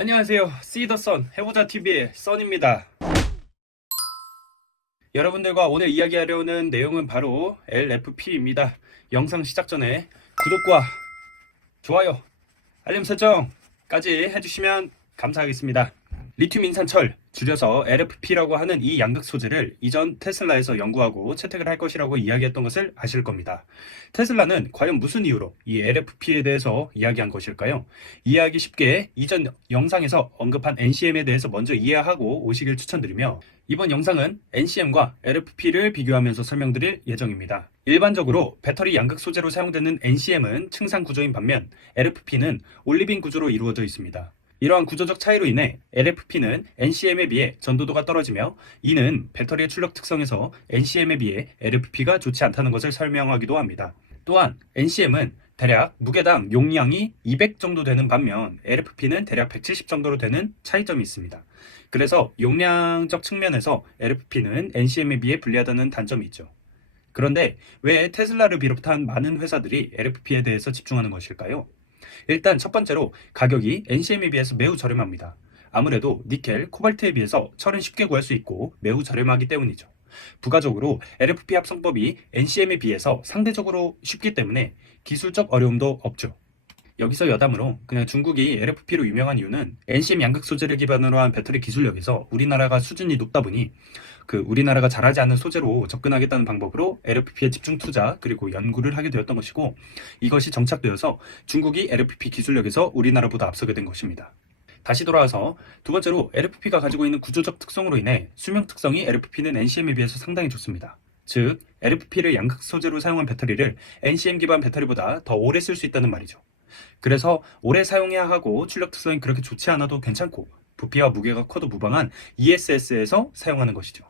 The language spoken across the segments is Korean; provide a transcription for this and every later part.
안녕하세요. 씨더선 해보자 TV의 선입니다. 여러분들과 오늘 이야기하려는 내용은 바로 LFP입니다. 영상 시작 전에 구독과 좋아요, 알림 설정까지 해주시면 감사하겠습니다. 리튬 인산철, 줄여서 LFP라고 하는 이 양극 소재를 이전 테슬라에서 연구하고 채택을 할 것이라고 이야기했던 것을 아실 겁니다. 테슬라는 과연 무슨 이유로 이 LFP에 대해서 이야기한 것일까요? 이해하기 쉽게 이전 영상에서 언급한 NCM에 대해서 먼저 이해하고 오시길 추천드리며, 이번 영상은 NCM과 LFP를 비교하면서 설명드릴 예정입니다. 일반적으로 배터리 양극 소재로 사용되는 NCM은 층상 구조인 반면 LFP는 올리빈 구조로 이루어져 있습니다. 이러한 구조적 차이로 인해 LFP는 NCM에 비해 전도도가 떨어지며, 이는 배터리의 출력 특성에서 NCM에 비해 LFP가 좋지 않다는 것을 설명하기도 합니다. 또한 NCM은 대략 무게당 용량이 200 정도 되는 반면 LFP는 대략 170 정도로 되는 차이점이 있습니다. 그래서 용량적 측면에서 LFP는 NCM에 비해 불리하다는 단점이 있죠. 그런데 왜 테슬라를 비롯한 많은 회사들이 LFP에 대해서 집중하는 것일까요? 일단 첫 번째로 가격이 NCM에 비해서 매우 저렴합니다. 아무래도 니켈, 코발트에 비해서 철은 쉽게 구할 수 있고 매우 저렴하기 때문이죠. 부가적으로 LFP 합성법이 NCM에 비해서 상대적으로 쉽기 때문에 기술적 어려움도 없죠. 여기서 여담으로 그냥 중국이 LFP로 유명한 이유는 NCM 양극 소재를 기반으로 한 배터리 기술력에서 우리나라가 수준이 높다 보니 우리나라가 잘하지 않는 소재로 접근하겠다는 방법으로 LFP에 집중 투자 그리고 연구를 하게 되었던 것이고, 이것이 정착되어서 중국이 LFP 기술력에서 우리나라보다 앞서게 된 것입니다. 다시 돌아와서 두 번째로 LFP가 가지고 있는 구조적 특성으로 인해 수명 특성이 LFP는 NCM에 비해서 상당히 좋습니다. 즉 LFP를 양극 소재로 사용한 배터리를 NCM 기반 배터리보다 더 오래 쓸 수 있다는 말이죠. 그래서 오래 사용해야 하고 출력 특성이 그렇게 좋지 않아도 괜찮고 부피와 무게가 커도 무방한 ESS에서 사용하는 것이죠.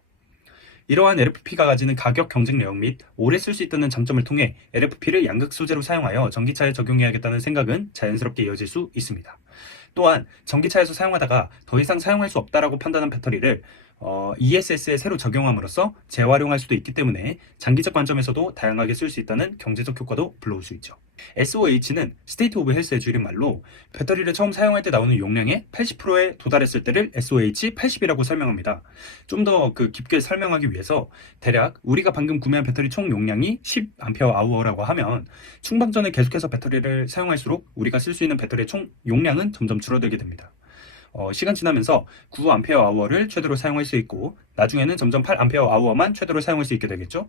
이러한 LFP가 가지는 가격 경쟁력 및 오래 쓸 수 있다는 장점을 통해 LFP를 양극 소재로 사용하여 전기차에 적용해야겠다는 생각은 자연스럽게 이어질 수 있습니다. 또한 전기차에서 사용하다가 더 이상 사용할 수 없다라고 판단한 배터리를 ESS에 새로 적용함으로써 재활용할 수도 있기 때문에 장기적 관점에서도 다양하게 쓸 수 있다는 경제적 효과도 불러올 수 있죠. SOH는 스테이트 오브 헬스의 줄임말로 배터리를 처음 사용할 때 나오는 용량의 80%에 도달했을 때를 SOH 80이라고 설명합니다. 좀 더 깊게 설명하기 위해서 대략 우리가 방금 구매한 배터리 총 용량이 10Ah라고 하면 충방전에 계속해서 배터리를 사용할수록 우리가 쓸 수 있는 배터리의 총 용량은 점점 줄어들게 됩니다. 시간 지나면서 9Ah를 최대로 사용할 수 있고 나중에는 점점 8Ah만 최대로 사용할 수 있게 되겠죠.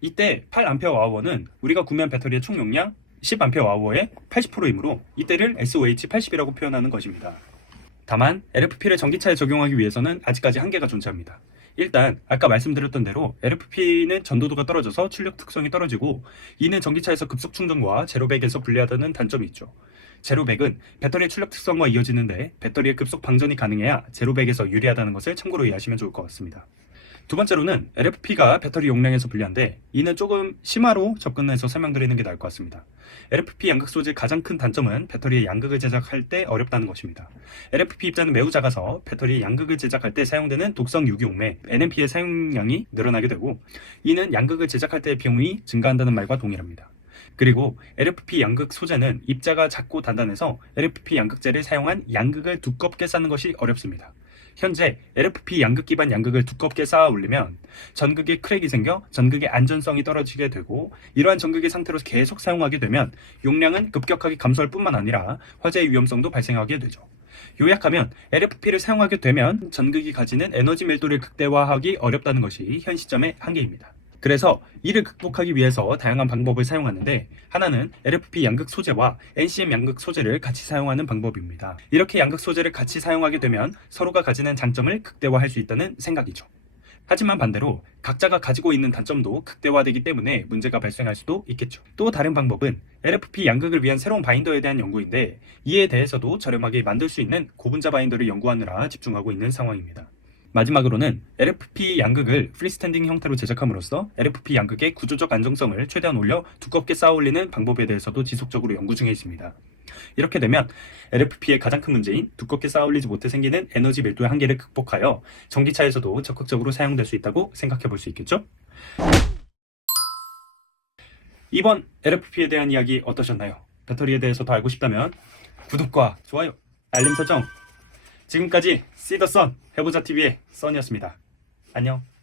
이때 8Ah는 우리가 구매한 배터리의 총 용량 10Ah의 80%이므로 이때를 SOH80이라고 표현하는 것입니다. 다만 LFP를 전기차에 적용하기 위해서는 아직까지 한계가 존재합니다. 일단 아까 말씀드렸던 대로 LFP는 전도도가 떨어져서 출력 특성이 떨어지고, 이는 전기차에서 급속 충전과 제로백에서 불리하다는 단점이 있죠. 제로백은 배터리의 출력 특성과 이어지는데 배터리의 급속 방전이 가능해야 제로백에서 유리하다는 것을 참고로 이해하시면 좋을 것 같습니다. 두 번째로는 LFP가 배터리 용량에서 불리한데, 이는 조금 심화로 접근해서 설명드리는 게 나을 것 같습니다. LFP 양극 소재의 가장 큰 단점은 배터리의 양극을 제작할 때 어렵다는 것입니다. LFP 입자는 매우 작아서 배터리 양극을 제작할 때 사용되는 독성 유기용매 NMP의 사용량이 늘어나게 되고, 이는 양극을 제작할 때의 비용이 증가한다는 말과 동일합니다. 그리고 LFP 양극 소재는 입자가 작고 단단해서 LFP 양극재를 사용한 양극을 두껍게 쌓는 것이 어렵습니다. 현재 LFP 양극 기반 양극을 두껍게 쌓아 올리면 전극에 크랙이 생겨 전극의 안전성이 떨어지게 되고, 이러한 전극의 상태로 계속 사용하게 되면 용량은 급격하게 감소할 뿐만 아니라 화재의 위험성도 발생하게 되죠. 요약하면 LFP를 사용하게 되면 전극이 가지는 에너지 밀도를 극대화하기 어렵다는 것이 현 시점의 한계입니다. 그래서 이를 극복하기 위해서 다양한 방법을 사용하는데, 하나는 LFP 양극 소재와 NCM 양극 소재를 같이 사용하는 방법입니다. 이렇게 양극 소재를 같이 사용하게 되면 서로가 가지는 장점을 극대화할 수 있다는 생각이죠. 하지만 반대로 각자가 가지고 있는 단점도 극대화되기 때문에 문제가 발생할 수도 있겠죠. 또 다른 방법은 LFP 양극을 위한 새로운 바인더에 대한 연구인데, 이에 대해서도 저렴하게 만들 수 있는 고분자 바인더를 연구하느라 집중하고 있는 상황입니다. 마지막으로는 LFP 양극을 프리스탠딩 형태로 제작함으로써 LFP 양극의 구조적 안정성을 최대한 올려 두껍게 쌓아 올리는 방법에 대해서도 지속적으로 연구 중에 있습니다. 이렇게 되면 LFP의 가장 큰 문제인 두껍게 쌓아 올리지 못해 생기는 에너지 밀도의 한계를 극복하여 전기차에서도 적극적으로 사용될 수 있다고 생각해 볼 수 있겠죠? 이번 LFP에 대한 이야기 어떠셨나요? 배터리에 대해서 더 알고 싶다면 구독과 좋아요, 알림 설정 지금까지 See the Sun 해보자 TV의 선이었습니다. 안녕.